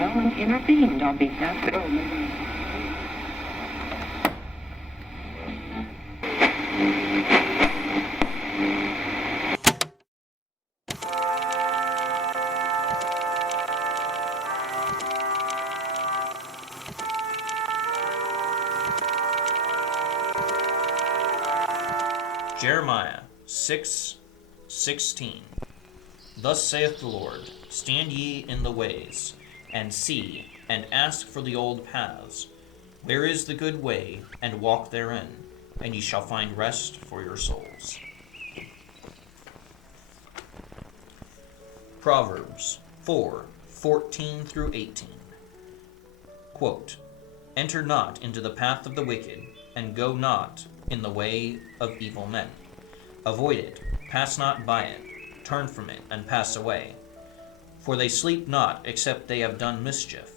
Someone intervened on behalf of... Jeremiah 6:16. Thus saith the Lord, stand ye in the ways, and see, and ask for the old paths. Where is the good way, and walk therein, and ye shall find rest for your souls. Proverbs 4:14 through 18. Quote, enter not into the path of the wicked, and go not in the way of evil men. Avoid it, pass not by it, turn from it, and pass away. For they sleep not, except they have done mischief,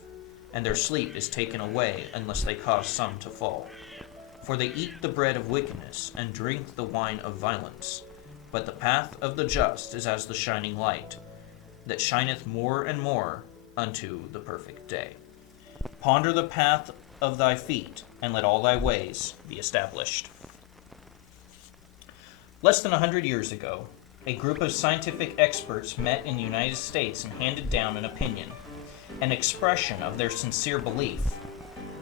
and their sleep is taken away, unless they cause some to fall. For they eat the bread of wickedness, and drink the wine of violence. But the path of the just is as the shining light, that shineth more and more unto the perfect day. Ponder the path of thy feet, and let all thy ways be established. Less than 100 years ago, a group of scientific experts met in the United States and handed down an opinion, an expression of their sincere belief.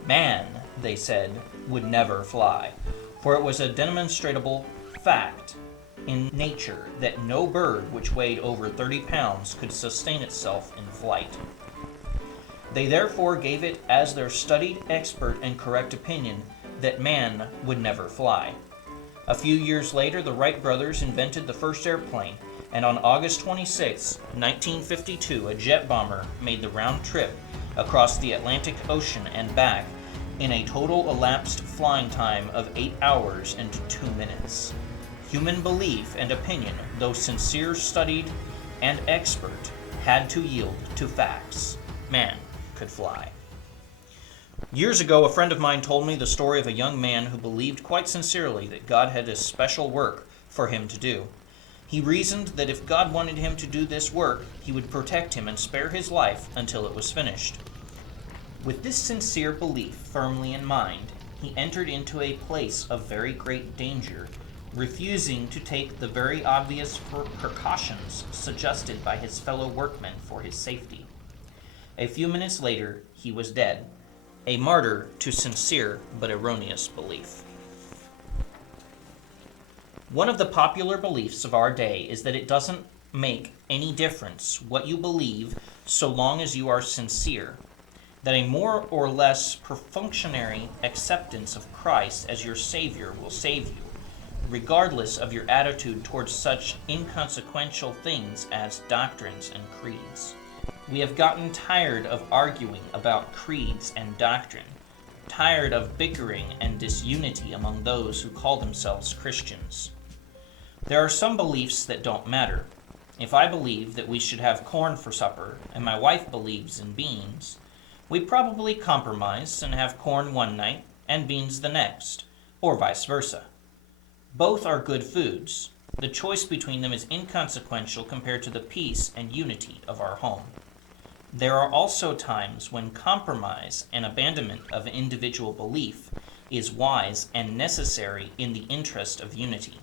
Man, they said, would never fly, for it was a demonstrable fact in nature that no bird which weighed over 30 pounds could sustain itself in flight. They therefore gave it as their studied, expert, and correct opinion that man would never fly. A few years later, the Wright brothers invented the first airplane, and on August 26, 1952, a jet bomber made the round trip across the Atlantic Ocean and back in a total elapsed flying time of 8 hours and 2 minutes. Human belief and opinion, though sincere, studied, and expert, had to yield to facts. Man could fly. Years ago, a friend of mine told me the story of a young man who believed quite sincerely that God had a special work for him to do. He reasoned that if God wanted him to do this work, he would protect him and spare his life until it was finished. With this sincere belief firmly in mind, he entered into a place of very great danger, refusing to take the very obvious precautions suggested by his fellow workmen for his safety. A few minutes later, he was dead, a martyr to sincere but erroneous belief. One of the popular beliefs of our day is that it doesn't make any difference what you believe so long as you are sincere, that a more or less perfunctory acceptance of Christ as your Savior will save you, regardless of your attitude towards such inconsequential things as doctrines and creeds. We have gotten tired of arguing about creeds and doctrine, tired of bickering and disunity among those who call themselves Christians. There are some beliefs that don't matter. If I believe that we should have corn for supper and my wife believes in beans, we probably compromise and have corn one night and beans the next, or vice versa. Both are good foods. The choice between them is inconsequential compared to the peace and unity of our home. There are also times when compromise and abandonment of individual belief is wise and necessary in the interest of unity.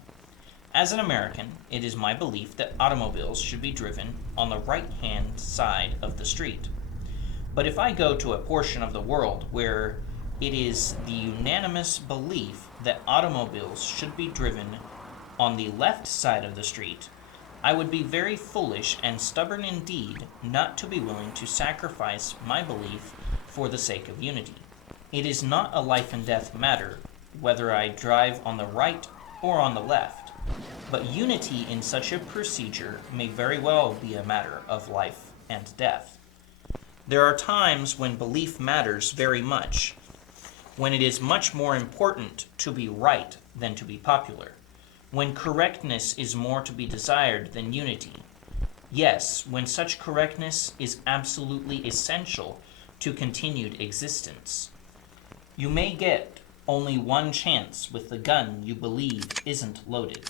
As an American, it is my belief that automobiles should be driven on the right-hand side of the street. But if I go to a portion of the world where it is the unanimous belief that automobiles should be driven on the left side of the street, I would be very foolish and stubborn indeed not to be willing to sacrifice my belief for the sake of unity. It is not a life and death matter whether I drive on the right or on the left, but unity in such a procedure may very well be a matter of life and death. There are times when belief matters very much, when it is much more important to be right than to be popular, when correctness is more to be desired than unity. Yes, when such correctness is absolutely essential to continued existence. You may get only one chance with the gun you believe isn't loaded,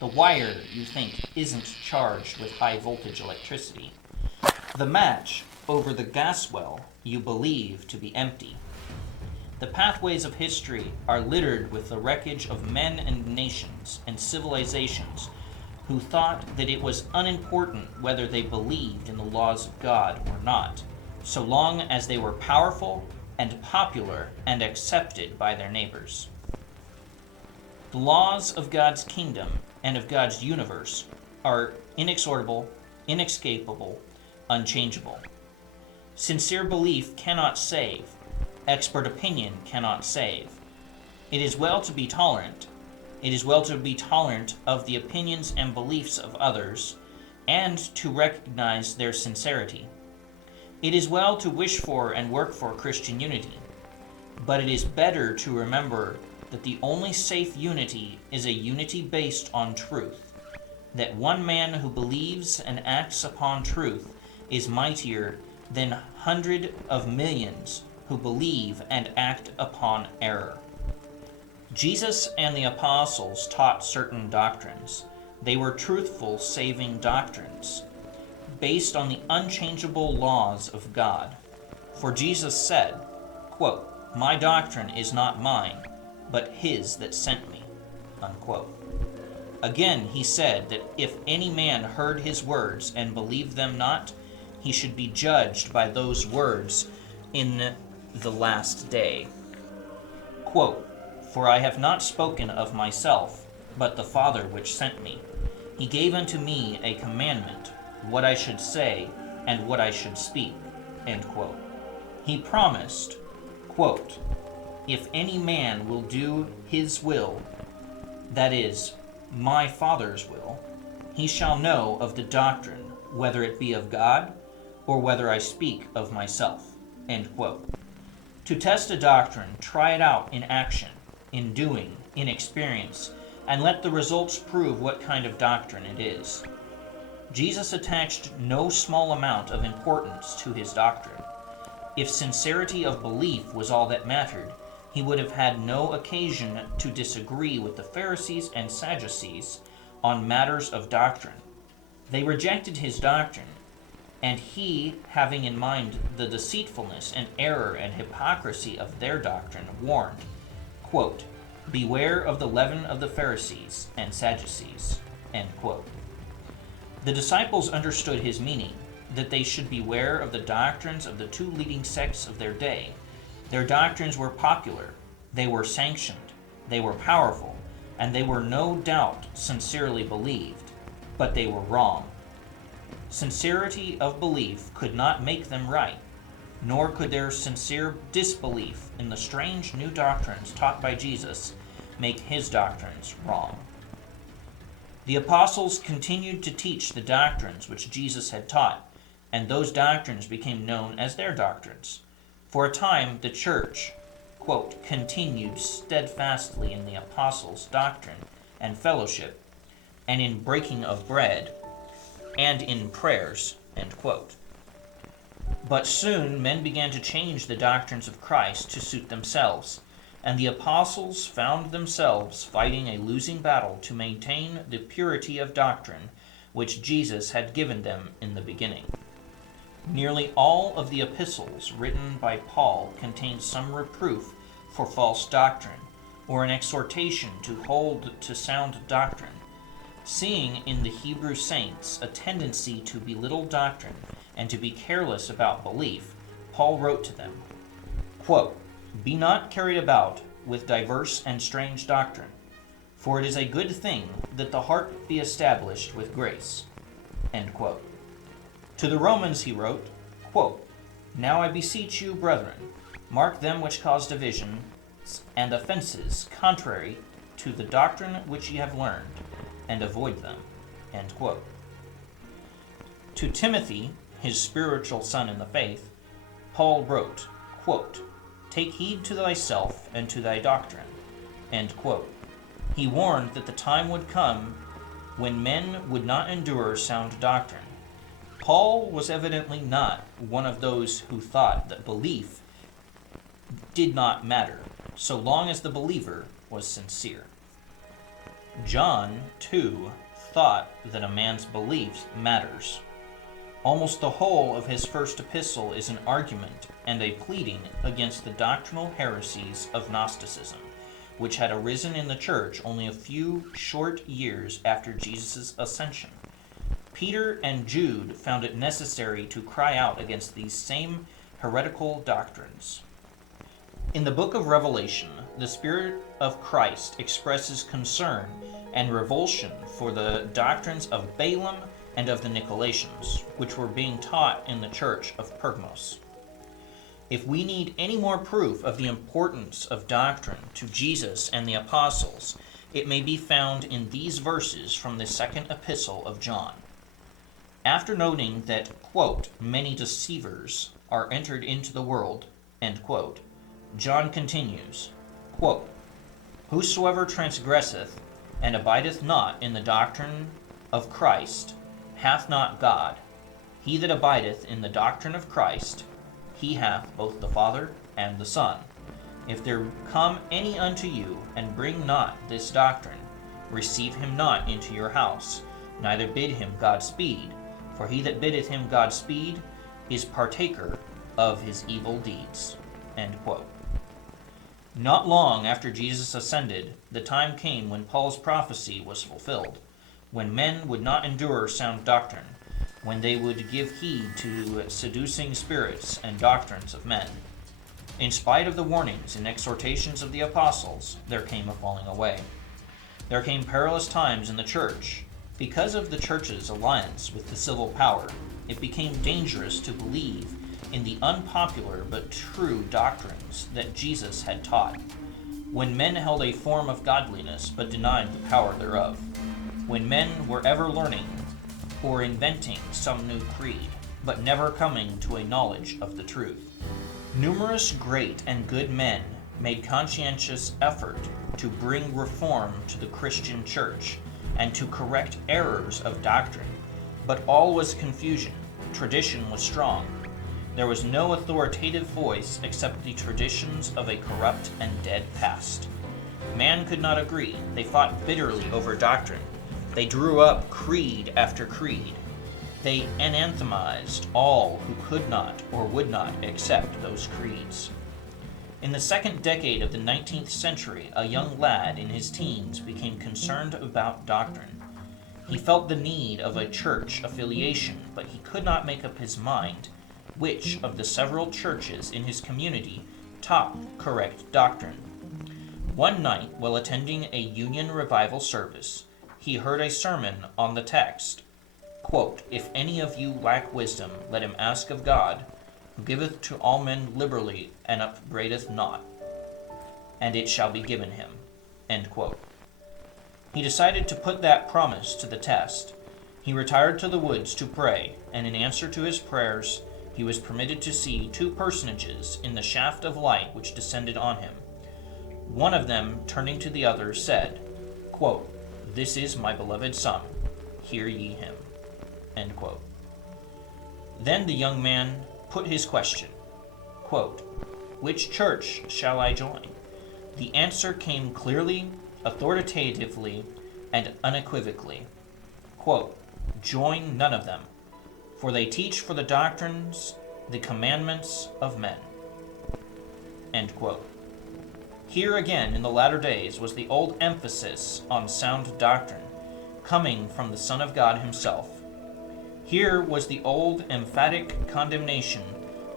the wire you think isn't charged with high voltage electricity, the match over the gas well you believe to be empty. The pathways of history are littered with the wreckage of men and nations and civilizations who thought that it was unimportant whether they believed in the laws of God or not, so long as they were powerful and popular and accepted by their neighbors. The laws of God's kingdom and of God's universe are inexorable, inescapable, unchangeable. Sincere belief cannot save. Expert opinion cannot save. It is well to be tolerant. It is well to be tolerant of the opinions and beliefs of others, and to recognize their sincerity. It is well to wish for and work for Christian unity, but it is better to remember that the only safe unity is a unity based on truth, that one man who believes and acts upon truth is mightier than 100 of millions who believe and act upon error. Jesus and the apostles taught certain doctrines. They were truthful, saving doctrines, based on the unchangeable laws of God. For Jesus said, quote, "My doctrine is not mine, but his that sent me," unquote. Again, he said that if any man heard his words and believed them not, he should be judged by those words in the last day. Quote, "For I have not spoken of myself, but the Father which sent me. He gave unto me a commandment, what I should say and what I should speak." End quote. He promised, quote, "If any man will do his will, that is, my Father's will, he shall know of the doctrine, whether it be of God, or whether I speak of myself." End quote. To test a doctrine, try it out in action, in doing, in experience, and let the results prove what kind of doctrine it is. Jesus attached no small amount of importance to his doctrine. If sincerity of belief was all that mattered, he would have had no occasion to disagree with the Pharisees and Sadducees on matters of doctrine. They rejected his doctrine, and he, having in mind the deceitfulness and error and hypocrisy of their doctrine, warned, quote, "Beware of the leaven of the Pharisees and Sadducees." End quote. The disciples understood his meaning, that they should beware of the doctrines of the two leading sects of their day. Their doctrines were popular, they were sanctioned, they were powerful, and they were no doubt sincerely believed, but they were wrong. Sincerity of belief could not make them right, nor could their sincere disbelief in the strange new doctrines taught by Jesus make his doctrines wrong. The apostles continued to teach the doctrines which Jesus had taught, and those doctrines became known as their doctrines. For a time, the church, quote, "continued steadfastly in the apostles' doctrine and fellowship, and in breaking of bread, and in prayers," end quote. But soon men began to change the doctrines of Christ to suit themselves, and the apostles found themselves fighting a losing battle to maintain the purity of doctrine which Jesus had given them in the beginning. Nearly all of the epistles written by Paul contained some reproof for false doctrine, or an exhortation to hold to sound doctrine. Seeing in the Hebrew saints a tendency to belittle doctrine and to be careless about belief, Paul wrote to them, quote, "Be not carried about with diverse and strange doctrine, for it is a good thing that the heart be established with grace." End quote. To the Romans he wrote, quote, "Now I beseech you, brethren, mark them which cause divisions and offenses contrary to the doctrine which ye have learned, and avoid them." End quote. To Timothy, his spiritual son in the faith, Paul wrote, quote, "Take heed to thyself and to thy doctrine." End quote. He warned that the time would come when men would not endure sound doctrine. Paul was evidently not one of those who thought that belief did not matter, so long as the believer was sincere. John, too, thought that a man's belief matters. Almost the whole of his first epistle is an argument and a pleading against the doctrinal heresies of Gnosticism, which had arisen in the church only a few short years after Jesus' ascension. Peter and Jude found it necessary to cry out against these same heretical doctrines. In the book of Revelation, the Spirit of Christ expresses concern and revulsion for the doctrines of Balaam and of the Nicolaitans, which were being taught in the church of Pergamos. If we need any more proof of the importance of doctrine to Jesus and the apostles, it may be found in these verses from the second epistle of John. After noting that, quote, many deceivers are entered into the world, end quote, John continues, quote, whosoever transgresseth and abideth not in the doctrine of Christ hath not God. He that abideth in the doctrine of Christ, he hath both the Father and the Son. If there come any unto you, and bring not this doctrine, receive him not into your house, neither bid him Godspeed, for he that biddeth him Godspeed is partaker of his evil deeds. End quote. Not long after Jesus ascended, the time came when Paul's prophecy was fulfilled, when men would not endure sound doctrine, when they would give heed to seducing spirits and doctrines of men. In spite of the warnings and exhortations of the apostles, there came a falling away. There came perilous times in the church. Because of the church's alliance with the civil power, it became dangerous to believe in the unpopular but true doctrines that Jesus had taught. When men held a form of godliness but denied the power thereof. When men were ever learning or inventing some new creed, but never coming to a knowledge of the truth. Numerous great and good men made conscientious effort to bring reform to the Christian church and to correct errors of doctrine, but all was confusion. Tradition was strong. There was no authoritative voice except the traditions of a corrupt and dead past. Man could not agree. They fought bitterly over doctrine. They drew up creed after creed. They anathemized all who could not or would not accept those creeds. In the second decade of the 19th century, a young lad in his teens became concerned about doctrine. He felt the need of a church affiliation, but he could not make up his mind which of the several churches in his community taught correct doctrine. One night, while attending a Union Revival service, he heard a sermon on the text, quote, if any of you lack wisdom, let him ask of God, who giveth to all men liberally and upbraideth not, and it shall be given him. End quote. He decided to put that promise to the test. He retired to the woods to pray, and in answer to his prayers, he was permitted to see two personages in the shaft of light which descended on him. One of them, turning to the other, said, quote, this is my beloved Son, hear ye him. End quote. Then the young man put his question, quote, which church shall I join? The answer came clearly, authoritatively, and unequivocally. Quote, join none of them, for they teach for the doctrines the commandments of men. End quote. Here again in the latter days was the old emphasis on sound doctrine, coming from the Son of God himself. Here was the old emphatic condemnation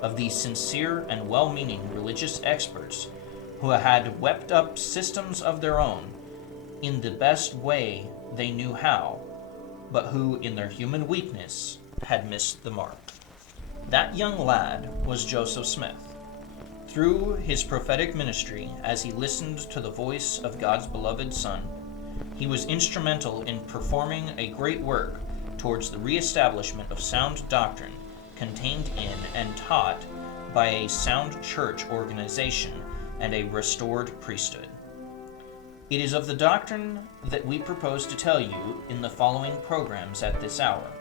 of these sincere and well-meaning religious experts who had whipped up systems of their own in the best way they knew how, but who in their human weakness had missed the mark. That young lad was Joseph Smith. Through his prophetic ministry, as he listened to the voice of God's beloved Son, he was instrumental in performing a great work towards the reestablishment of sound doctrine contained in and taught by a sound church organization and a restored priesthood. It is of the doctrine that we propose to tell you in the following programs at this hour.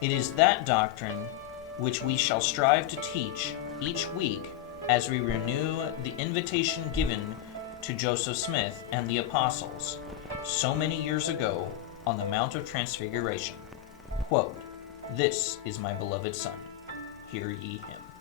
It is that doctrine which we shall strive to teach each week as we renew the invitation given to Joseph Smith and the apostles so many years ago on the Mount of Transfiguration. Quote, This is my beloved Son. Hear ye him.